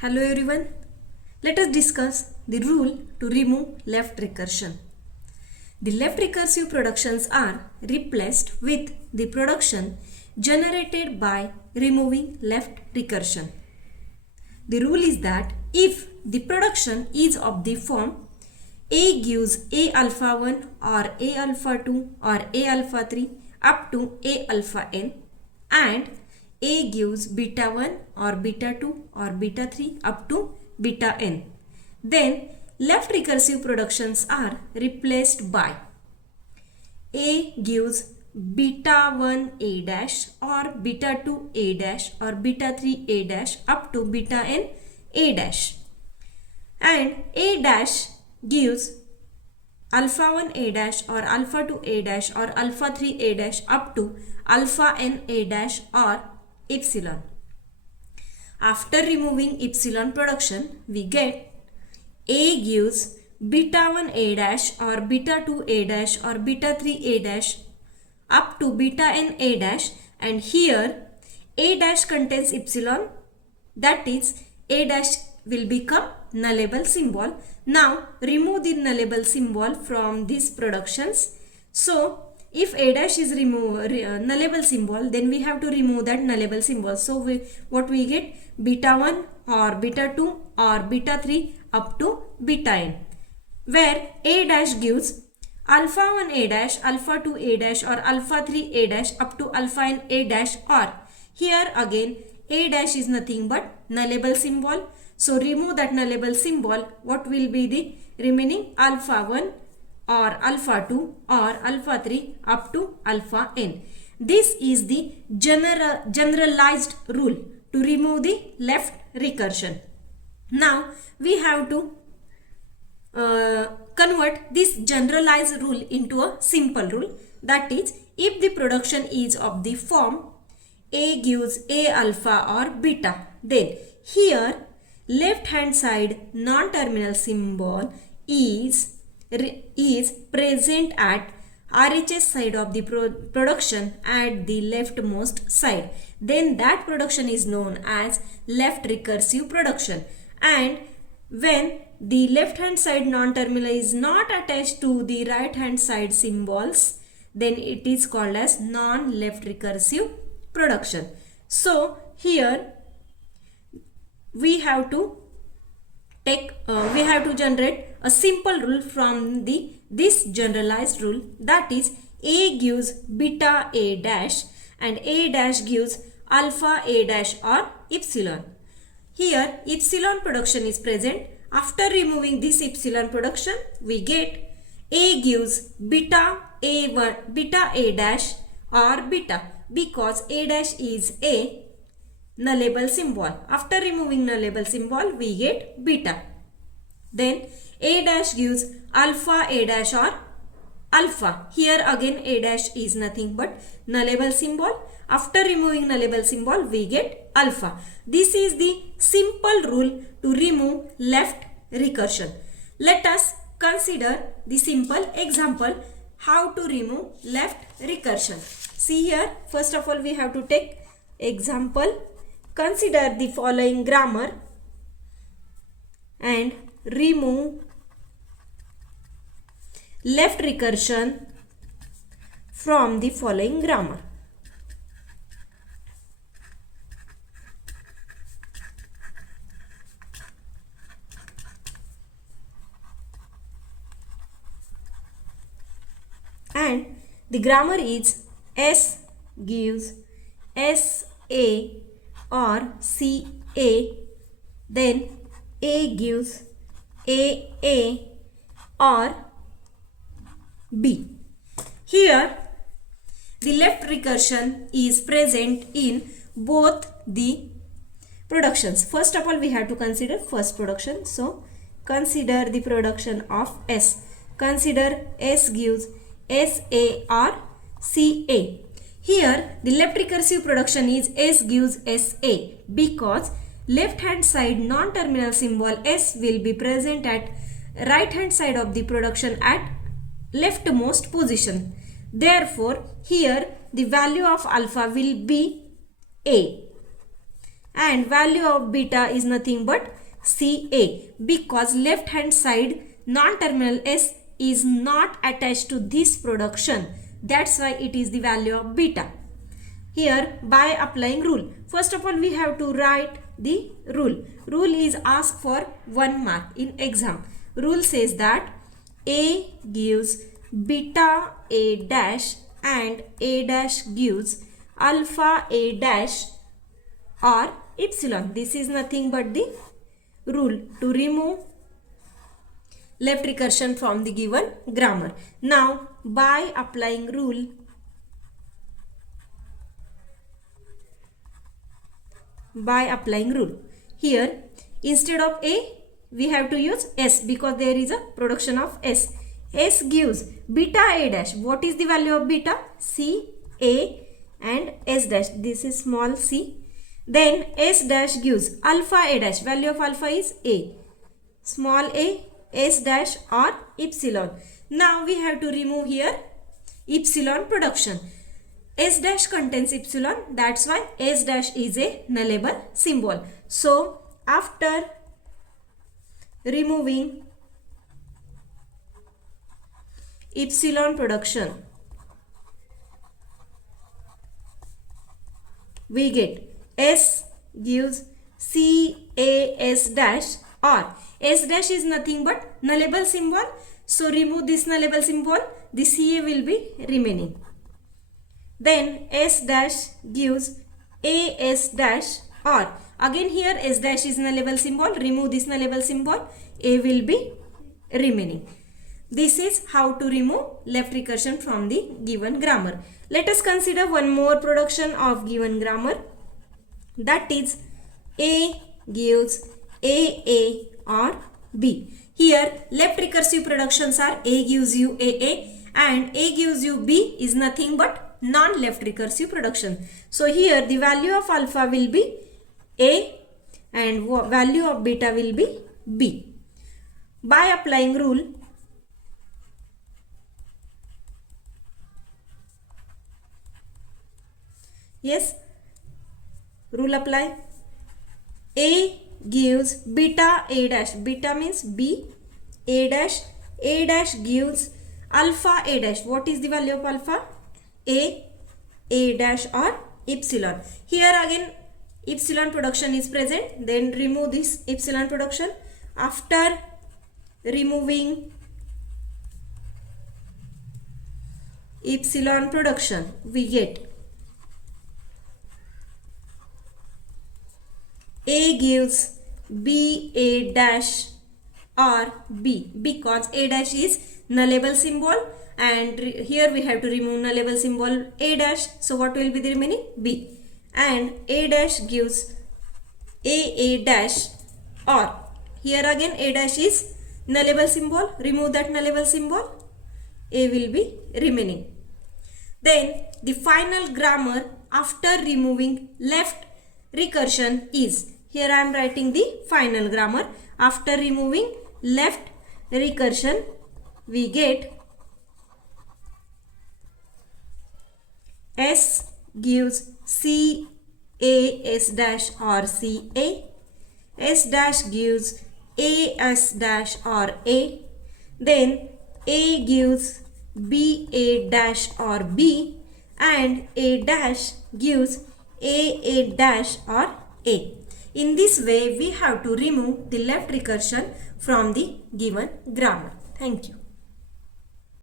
Hello everyone. Let us discuss the rule to remove left recursion. The left recursive productions are replaced with the production generated by removing left recursion. The rule is that if the production is of the form A gives A alpha 1 or A alpha 2 or A alpha 3 up to A alpha n, and A gives beta 1 or beta 2 or beta 3 up to beta n, then left recursive productions are replaced by A gives beta 1 A dash or beta 2 A dash or beta 3 A dash up to beta n A dash, and A dash gives alpha 1 A dash or alpha 2 A dash or alpha 3 A dash up to alpha n A dash or epsilon. After removing epsilon production, we get A gives beta 1 A dash or beta 2 A dash or beta 3 A dash up to beta n A dash, and here A dash contains epsilon, that is A dash will become nullable symbol. Now remove the nullable symbol from these productions. So if A dash is nullable symbol, then we have to remove that nullable symbol. So what we get? Beta 1 or beta 2 or beta 3 up to beta n, where A dash gives alpha 1 A dash, alpha 2 A dash or alpha 3 A dash up to alpha n A dash, or here again A dash is nothing but nullable symbol. So remove that nullable symbol. What will be the remaining? Alpha 1 or alpha 2 or alpha 3 up to alpha n. This is the generalized rule to remove the left recursion. Now we have to convert this generalized rule into a simple rule, that is, if the production is of the form A gives A alpha or beta, then here left hand side non-terminal symbol is present at RHS side of the production at the leftmost side, then that production is known as left recursive production. And when the left hand side non-terminal is not attached to the right hand side symbols, then it is called as non-left recursive production. So here we have to generate a simple rule from this generalized rule, that is A gives beta A dash and A dash gives alpha A dash or epsilon. Here epsilon production is present. After removing this epsilon production, we get A gives beta A1, beta A dash or beta, because A dash is a nullable symbol. After removing nullable symbol, we get beta. Then A dash gives alpha A dash or alpha. Here again A dash is nothing but nullable symbol. After removing nullable symbol, we get alpha. This is the simple rule to remove left recursion. Let us consider the simple example how to remove left recursion. See here, first of all we have to take example. Consider the following grammar and remove left recursion from the following grammar. And the grammar is S gives S A or C A, then A gives A or B. Here the left recursion is present in both the productions. First of all we have to consider first production. So consider the production of S. Consider S gives S A or C A. Here the left recursive production is S gives S A, because left hand side non-terminal symbol S will be present at right hand side of the production at leftmost position. Therefore here the value of alpha will be A. and value of beta is nothing but CA, because left hand side non-terminal S is not attached to this production. That's why it is the value of beta. Here by applying rule, first of all we have to write the rule. Rule is asked for 1 mark in exam. Rule says that A gives beta A dash and A dash gives alpha A dash or epsilon. This is nothing but the rule to remove left recursion from the given grammar. Now by applying rule, here instead of A we have to use S, because there is a production of S. S gives beta A dash. What is the value of beta? C A and S dash. This is small c. Then S dash gives alpha A dash. Value of alpha is A. Small a, S dash or epsilon. Now we have to remove here epsilon production. S dash contains epsilon. That's why S dash is a nullable symbol. So after removing epsilon production, we get S gives CAS dash, or S dash is nothing but nullable symbol. So remove this nullable symbol, the CA will be remaining. Then S dash gives AS dash, or again here S dash is nullable symbol. Remove this nullable symbol, A will be remaining. This is how to remove left recursion from the given grammar. Let us consider one more production of given grammar. That is A gives AA or B. Here left recursive productions are A gives you AA and A gives you B is nothing but non-left recursive production. So here the value of alpha will be A and value of beta will be B. By applying rule, yes, rule apply. A gives beta A dash. Beta means B. A dash gives alpha A dash. What is the value of alpha? A dash or epsilon. Here again epsilon production is present. Then remove this epsilon production. After removing epsilon production, we get A gives B A dash or B, because A dash is nullable symbol and here we have to remove nullable symbol A dash. So what will be the remaining? B. And A dash gives A dash, or here again A dash is nullable symbol. Remove that nullable symbol, A will be remaining. Then the final grammar after removing left recursion is, here I am writing the final grammar. After removing left recursion, we get S gives CAS dash or CA. S dash gives AS dash or A. Then A gives BA dash or B. And A dash gives AA dash or A. In this way, we have to remove the left recursion from the given grammar. Thank you.